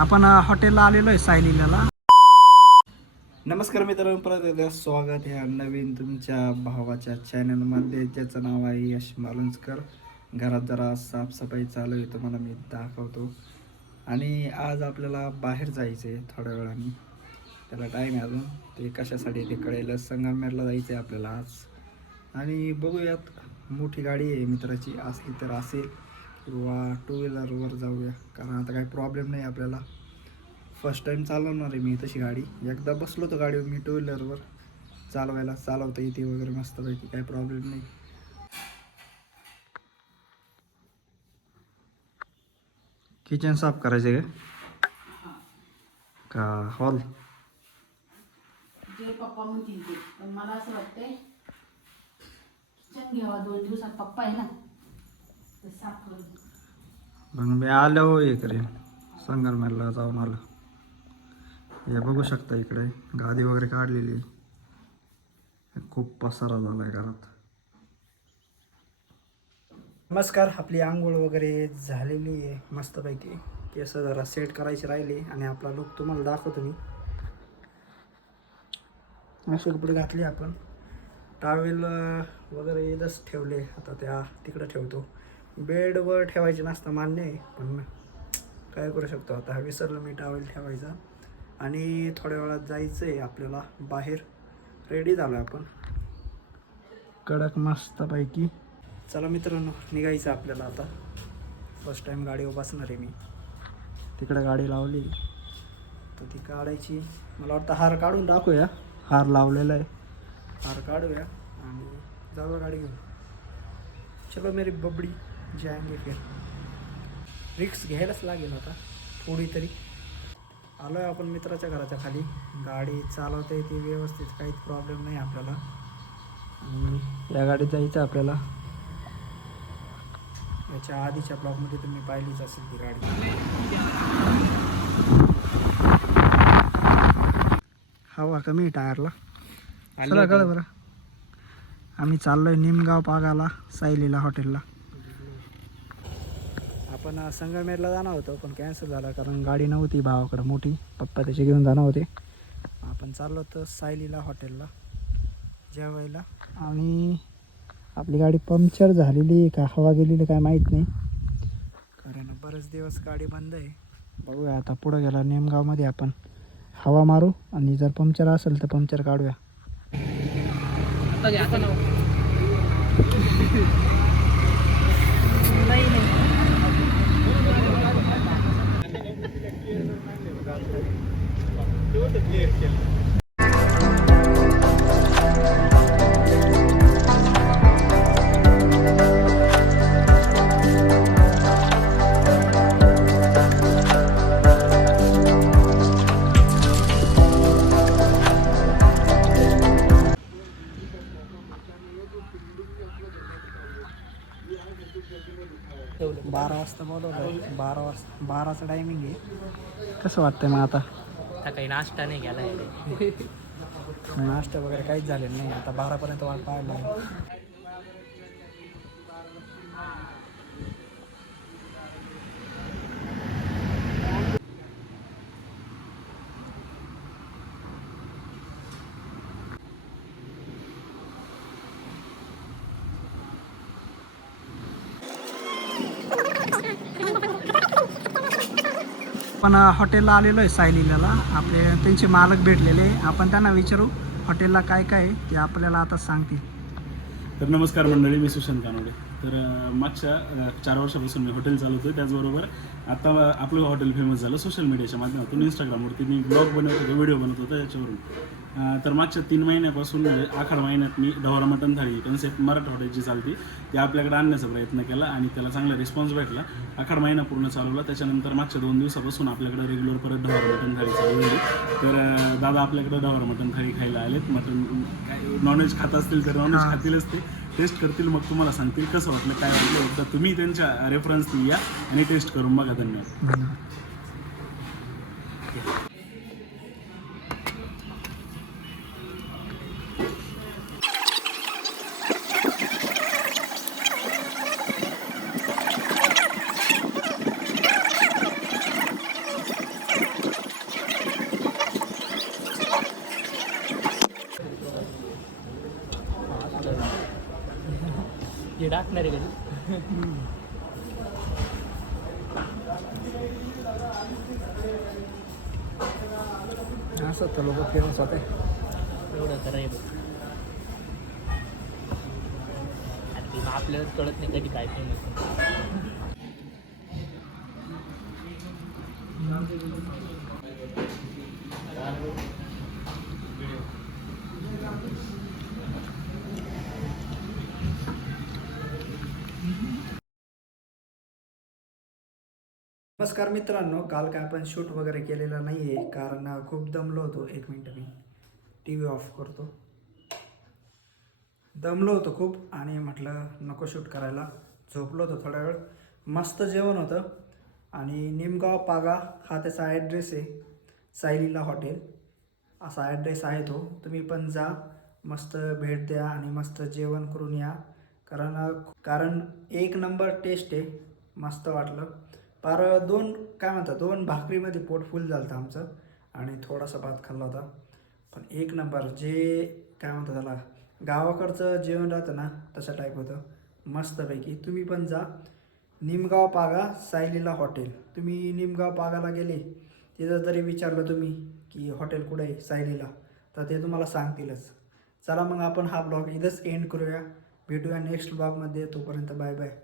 आपण हॉटेलला आलेलो आहे सायलीला. नमस्कार मित्रांनो परत एकदा स्वागत ह्या नवीन तुमच्या भावाच्या चॅनलमध्ये. ज्याचं नाव आहे यश मालुंजकर. घरात जरा साफसफाई चालू आहे तुम्हाला मी दाखवतो. आणि आज आपल्याला बाहेर जायचं आहे थोड्या वेळाने. त्याला टाईम आहे अजून. ते कशासाठी ते कळेल. संगमेरला जायचं आहे आपल्याला आज. आणि बघूयात मोठी गाडी आहे मित्राची. असली तर असेल. किंवा टू व्हीलरवर जाऊया. कारण आता काही प्रॉब्लेम नाही आपल्याला. फर्स्ट टाईम चालवणार आहे मी तशी गाडी. एकदा बसलो तो गाडीवर मी टू व्हीलरवर चालवायला चालवता येते वगैरे मस्तपैकी. काही प्रॉब्लेम नाही. किचन साफ करायचे का? का हॉल जे पप्पा म्हणतील ते. पण मला असं वाटतंय किचन घ्यावा. दोन दिवसात पप्पा आहे ना मग मी आलो हे करेन. संगमनेरला जाऊन आलो. हे बघू शकता इकडे. गादी वगैरे काढलेली आहे. खूप पसारा झाला आहे घरात. नमस्कार. आपली आंघोळ वगैरे झालेली आहे. मस्तपैकी. केस जरा सेट करायची राहिली आणि आपला लुक तुम्हाला दाखवतो मी. असे कपडे घातले आपण. टावेल वगैरे इथंच ठेवले. आता त्या तिकडं ठेवतो. बेडवर ठेवायचे नसतं मान्य आहे पण काय करू शकतो आता? विसरलं मी टावेल ठेवायचा. आणि थोड्या वेळात जायचं आहे आपल्याला बाहेर. रेडी झालो आपण. कडक मस्तपैकी. चला मित्रांनो निघायचं आपल्याला आता. फर्स्ट टाईम गाडी बसणार आहे मी. तिकडे गाडी लावली. तर ती काढायची. मला वाटतं हार काढून टाकूया. हार लावलेला आहे. हार काढूया. आणि जाऊया गाडी घेऊन. चलो मेरी बबडी. जाएंगे फिर रिक्स घ्यायलाच लागेल आता थोडी तरी. आलो आहे आपण मित्राच्या घराच्या खाली. गाडी चालवता येते व्यवस्थित काहीच प्रॉब्लेम नाही आपल्याला. आणि या गाडीत जायचं आपल्याला याच्या आधीच्या ब्लॉगमध्ये तुम्ही पाहिलीच असेल ती गाडी. हवा कमी आहे टायरला. चला कळलं बरं. आम्ही चाललोय निमगाव पागाला सायलीला हॉटेलला. आपण संगमेरला जाणार होतो पण कॅन्सल झाला कारण गाडी नव्हती भावाकडं मोठी पप्पा त्याचे घेऊन जाणार होते. आपण चाललो होतो सायलीला हॉटेलला जेवायला. आणि आपली गाडी पंक्चर झालेली आहे का हवा गेलेली काय माहीत नाही. कारण बरेच दिवस गाडी बंद आहे. बघूया आता पुढं गेला नेमगावमध्ये आपण. हवा मारू आणि जर पंक्चर असेल तर पंक्चर काढूया. बारा वाजता बोलवलं बारा वाजता बाराचा टायमिंग आहे. कसं वाटतंय मग आता? आता काही नाश्ता नाही आहे नाश्ता वगैरे काहीच झालेलं नाही. आता बारापर्यंत वाट पाहायला पण आपण हॉटेलला आलेलो आहे सायलीला आपले त्यांचे मालक भेटलेले आपण त्यांना विचारू हॉटेलला काय काय आहे ते आपल्याला आता सांगतील. तर नमस्कार मंडळी मी सुशांत कानोडे. तर मागच्या चार वर्षापासून मी हॉटेल चालवतोय. त्याचबरोबर आता आपलं हॉटेल फेमस झालं सोशल मीडियाच्या माध्यमातून. इंस्टाग्रामवरती मी ब्लॉग बनवत होतो व्हिडिओ बनवत होतो त्याच्यावरून. तर मागच्या तीन महिन्यापासून म्हणजे आखाड महिन्यात मी ढवरा मटन थाळी कन्सेप्ट मराठा हॉटेलची चालते ती आपल्याकडे आणण्याचा प्रयत्न केला आणि त्याला चांगला रिस्पॉन्स भेटला. आखाड महिना पूर्ण चालवला. त्याच्यानंतर मागच्या दोन दिवसापासून आपल्याकडे रेग्युलर परत ढवरा मटन थाळी चालू झाली. तर दादा आपल्याकडे ढवरा मटन थाळी खायला आलेत. मटन नॉनव्हेज खात असतील तर नॉनव्हेज खातीलच ते. टेस्ट करतील मग तुम्हाला सांगतील कसं वाटलं काय वाटलं. एकदा तुम्ही त्यांच्या रेफरन्स या आणि टेस्ट करून बघा धन्यवाद. ते टाकणार आहे कधी असं तर लोक फेमस होते. एवढं आहे बघ. मग आपल्याला कळत नाही कधी काय फेमस नमस्कार मित्रांनो काल काय आपण शूट वगैरे केलेलं नाही आहे कारण खूप दमलो होतो. एक मिनटं मी टी व्ही ऑफ करतो. दमलो होतो खूप आणि म्हटलं नको शूट करायला. झोपलो होतो थोडा वेळ. मस्त जेवण होतं. आणि निमगाव पागा हा त्याचा ॲड्रेस आहे सायलीला हॉटेल असा ॲड्रेस आहे तो. तुम्ही पण जा मस्त भेट द्या आणि मस्त जेवण करून या. कारण कारण एक नंबर टेस्ट आहे मस्त वाटलं. पार दोन काय म्हणतात दोन भाकरीमध्ये पोट फुल झालं होतं आमचं आणि थोडासा भात खाल्ला होता. पण एक नंबर जे काय म्हणतात त्याला गावाकडचं जेवण राहतं ना तशा टाईप होतं. मस्तपैकी. तुम्ही पण जा. निमगाव पागा सायलीला हॉटेल तुम्ही निमगाव पागाला गेले तिथं जरी विचारलं तुम्ही की हॉटेल कुठं आहे सायलीला तर ते तुम्हाला सांगतीलच. चला मग आपण हा ब्लॉग इथंच एंड करूया. भेटूया नेक्स्ट ब्लॉगमध्ये तोपर्यंत बाय बाय